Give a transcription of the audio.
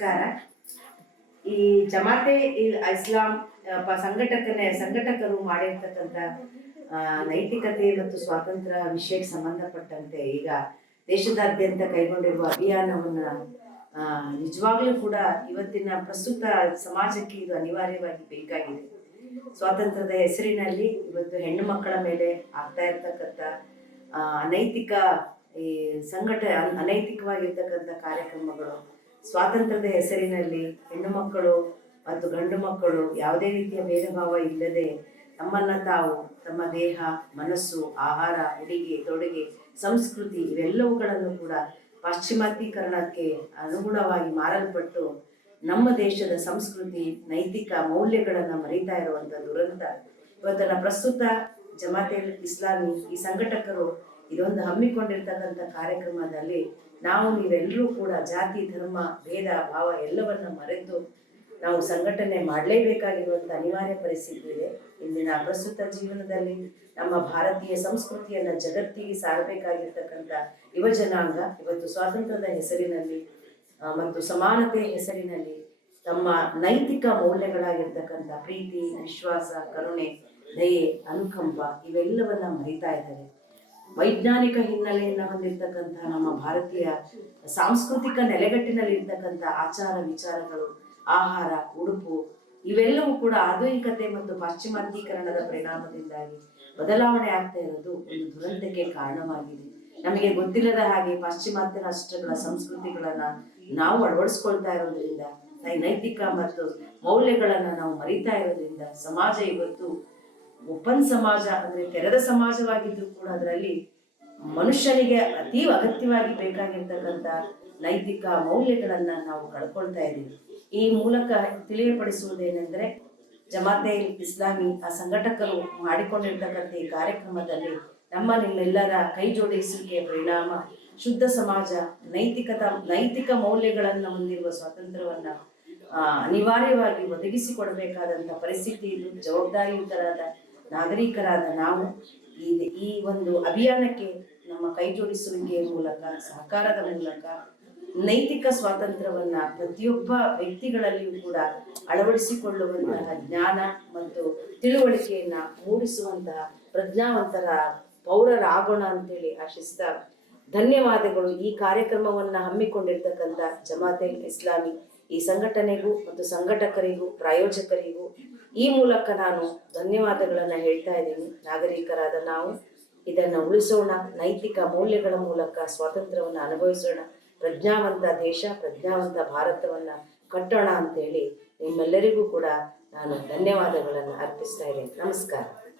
ನಮಸ್ಕಾರ. ಈ ಜಮಾತೆ ಇಸ್ಲಾಂ ಸಂಘಟಕರು ಮಾಡಿರ್ತಕ್ಕಂಥ ನೈತಿಕತೆ ಮತ್ತು ಸ್ವಾತಂತ್ರ್ಯ ವಿಷಯಕ್ಕೆ ಸಂಬಂಧಪಟ್ಟಂತೆ ಈಗ ದೇಶದಾದ್ಯಂತ ಕೈಗೊಂಡಿರುವ ಅಭಿಯಾನವನ್ನ ನಿಜವಾಗ್ಲೂ ಕೂಡ ಇವತ್ತಿನ ಪ್ರಸ್ತುತ ಸಮಾಜಕ್ಕೆ ಇದು ಅನಿವಾರ್ಯವಾಗಿ ಬೇಕಾಗಿದೆ. ಸ್ವಾತಂತ್ರ್ಯದ ಹೆಸರಿನಲ್ಲಿ ಇವತ್ತು ಹೆಣ್ಣು ಮಕ್ಕಳ ಮೇಲೆ ಆಗ್ತಾ ಇರ್ತಕ್ಕಂಥ ಅನೈತಿಕ ಅನೈತಿಕವಾಗಿರ್ತಕ್ಕಂಥ ಕಾರ್ಯಕ್ರಮಗಳು, ಸ್ವಾತಂತ್ರ್ಯದ ಹೆಸರಿನಲ್ಲಿ ಹೆಣ್ಣು ಮಕ್ಕಳು ಮತ್ತು ಗಂಡು ಮಕ್ಕಳು ಯಾವುದೇ ರೀತಿಯ ಭೇದ ಭಾವ ಇಲ್ಲದೆ ತಮ್ಮನ್ನ ತಾವು ತಮ್ಮ ದೇಹ, ಮನಸ್ಸು, ಆಹಾರ, ಉಡುಗೆ ತೊಡುಗೆ, ಸಂಸ್ಕೃತಿ ಇವೆಲ್ಲವುಗಳನ್ನು ಕೂಡ ಪಾಶ್ಚಿಮಾತ್ಯೀಕರಣಕ್ಕೆ ಅನುಗುಣವಾಗಿ ಮಾರಲ್ಪಟ್ಟು ನಮ್ಮ ದೇಶದ ಸಂಸ್ಕೃತಿ, ನೈತಿಕ ಮೌಲ್ಯಗಳನ್ನು ಮರೀತಾ ಇರುವಂತ ದುರಂತ ಇವತ್ತನ ಪ್ರಸ್ತುತ ಜಮಾತೆ ಇಸ್ಲಾಮಿ ಈ ಸಂಘಟಕರು ಇದೊಂದು ಹಮ್ಮಿಕೊಂಡಿರ್ತಕ್ಕಂಥ ಕಾರ್ಯಕ್ರಮದಲ್ಲಿ ನೀವೆಲ್ಲರೂ ಕೂಡ ಜಾತಿ, ಧರ್ಮ, ಭೇದ ಭಾವ ಎಲ್ಲವನ್ನ ಮರೆತು ನಾವು ಸಂಘಟನೆ ಮಾಡಲೇಬೇಕಾಗಿರುವಂತ ಅನಿವಾರ್ಯ ಪರಿಸ್ಥಿತಿ ಇದೆ. ಇಂದಿನ ಪ್ರಸ್ತುತ ಜೀವನದಲ್ಲಿ ನಮ್ಮ ಭಾರತೀಯ ಸಂಸ್ಕೃತಿಯನ್ನ ಜಗತ್ತಿಗೆ ಸಾರಬೇಕಾಗಿರ್ತಕ್ಕಂಥ ಯುವ ಜನಾಂಗ ಇವತ್ತು ಸ್ವಾತಂತ್ರ್ಯದ ಹೆಸರಿನಲ್ಲಿ ಮತ್ತು ಸಮಾನತೆಯ ಹೆಸರಿನಲ್ಲಿ ತಮ್ಮ ನೈತಿಕ ಮೌಲ್ಯಗಳಾಗಿರ್ತಕ್ಕಂಥ ಪ್ರೀತಿ, ವಿಶ್ವಾಸ, ಕರುಣೆ, ದಯೆ, ಅನುಕಂಪ ಇವೆಲ್ಲವನ್ನ ಮರಿತಾ ಇದ್ದಾರೆ. ವೈಜ್ಞಾನಿಕ ಹಿನ್ನೆಲೆಯನ್ನ ಹೊಂದಿರತಕ್ಕಂಥ ನಮ್ಮ ಭಾರತೀಯ ಸಾಂಸ್ಕೃತಿಕ ನೆಲೆಗಟ್ಟಿನಲ್ಲಿ ಇರ್ತಕ್ಕಂಥ ಆಚಾರ ವಿಚಾರಗಳು, ಆಹಾರ, ಉಡುಪು ಇವೆಲ್ಲವೂ ಕೂಡ ಆಧುನಿಕತೆ ಮತ್ತು ಪಾಶ್ಚಿಮಾತ್ಯೀಕರಣದ ಪರಿಣಾಮದಿಂದಾಗಿ ಬದಲಾವಣೆ ಆಗ್ತಾ ಇರೋದು ಒಂದು ದುರಂತಕ್ಕೆ ಕಾರಣವಾಗಿದೆ. ನಮಗೆ ಗೊತ್ತಿಲ್ಲದ ಹಾಗೆ ಪಾಶ್ಚಿಮಾತ್ಯ ರಾಷ್ಟ್ರಗಳ ಸಂಸ್ಕೃತಿಗಳನ್ನ ನಾವು ಅಳವಡಿಸ್ಕೊಳ್ತಾ ಇರೋದ್ರಿಂದ, ನೈತಿಕ ಮತ್ತು ಮೌಲ್ಯಗಳನ್ನ ನಾವು ಮರಿತಾ ಇರೋದ್ರಿಂದ ಸಮಾಜ ಇವತ್ತು ಓಪನ್ ಸಮಾಜ ಅಂದ್ರೆ ತೆರೆದ ಸಮಾಜವಾಗಿದ್ದು ಕೂಡ ಅದರಲ್ಲಿ ಮನುಷ್ಯನಿಗೆ ಅತೀ ಅಗತ್ಯವಾಗಿ ಬೇಕಾಗಿರ್ತಕ್ಕಂಥ ನೈತಿಕ ಮೌಲ್ಯಗಳನ್ನ ನಾವು ಕಳ್ಕೊಳ್ತಾ ಇದ್ದೀವಿ. ಈ ಮೂಲಕ ತಿಳಿಯಪಡಿಸುವುದೇನೆಂದ್ರೆ ಜಮಾತೆ ಇಸ್ಲಾಮಿ ಆ ಸಂಘಟಕರು ಮಾಡಿಕೊಂಡಿರ್ತಕ್ಕಂಥ ಈ ಕಾರ್ಯಕ್ರಮದಲ್ಲಿ ನಿಮ್ಮೆಲ್ಲರ ಕೈ ಜೋಡಿಸುವಿಕೆಯ ಪರಿಣಾಮ ಶುದ್ಧ ಸಮಾಜ, ನೈತಿಕ ಮೌಲ್ಯಗಳನ್ನ ಹೊಂದಿರುವ ಸ್ವಾತಂತ್ರ್ಯವನ್ನ ಅನಿವಾರ್ಯವಾಗಿ ಒದಗಿಸಿಕೊಡಬೇಕಾದಂತ ಪರಿಸ್ಥಿತಿ ಇದು. ಜವಾಬ್ದಾರಿಯುತರಾದ ನಾಗರಿಕರಾದ ನಾವು ಈ ಒಂದು ಅಭಿಯಾನಕ್ಕೆ ನಮ್ಮ ಕೈ ಜೋಡಿಸುವಿಕೆಯ ಮೂಲಕ, ಸಹಕಾರದ ಮೂಲಕ ನೈತಿಕ ಸ್ವಾತಂತ್ರ್ಯವನ್ನ ಪ್ರತಿಯೊಬ್ಬ ವ್ಯಕ್ತಿಗಳಲ್ಲಿಯೂ ಕೂಡ ಅಳವಡಿಸಿಕೊಳ್ಳುವಂತಹ ಜ್ಞಾನ ಮತ್ತು ತಿಳುವಳಿಕೆಯನ್ನ ಮೂಡಿಸುವಂತಹ ಪ್ರಜ್ಞಾವಂತರ ಪೌರರಾಗೋಣ ಅಂತೇಳಿ ಆಶಿಸ್ತಾ ಧನ್ಯವಾದಗಳು. ಈ ಕಾರ್ಯಕ್ರಮವನ್ನ ಹಮ್ಮಿಕೊಂಡಿರ್ತಕ್ಕಂಥ ಜಮಾತೆ ಇಸ್ಲಾಮಿ ಈ ಸಂಘಟನೆಗೂ ಮತ್ತು ಸಂಘಟಕರಿಗೂ ಪ್ರಾಯೋಜಕರಿಗೂ ಈ ಮೂಲಕ ನಾನು ಧನ್ಯವಾದಗಳನ್ನ ಹೇಳ್ತಾ ಇದ್ದೀನಿ. ನಾಗರಿಕರಾದ ನಾವು ಇದನ್ನ ಉಳಿಸೋಣ, ನೈತಿಕ ಮೌಲ್ಯಗಳ ಮೂಲಕ ಸ್ವಾತಂತ್ರ್ಯವನ್ನು ಅನುಭವಿಸೋಣ, ಪ್ರಜ್ಞಾವಂತ ದೇಶ, ಪ್ರಜ್ಞಾವಂತ ಭಾರತವನ್ನ ಕಟ್ಟೋಣ ಅಂತೇಳಿ ನಿಮ್ಮೆಲ್ಲರಿಗೂ ಕೂಡ ನಾನು ಧನ್ಯವಾದಗಳನ್ನು ಅರ್ಪಿಸ್ತಾ ಇದ್ದೀನಿ. ನಮಸ್ಕಾರ.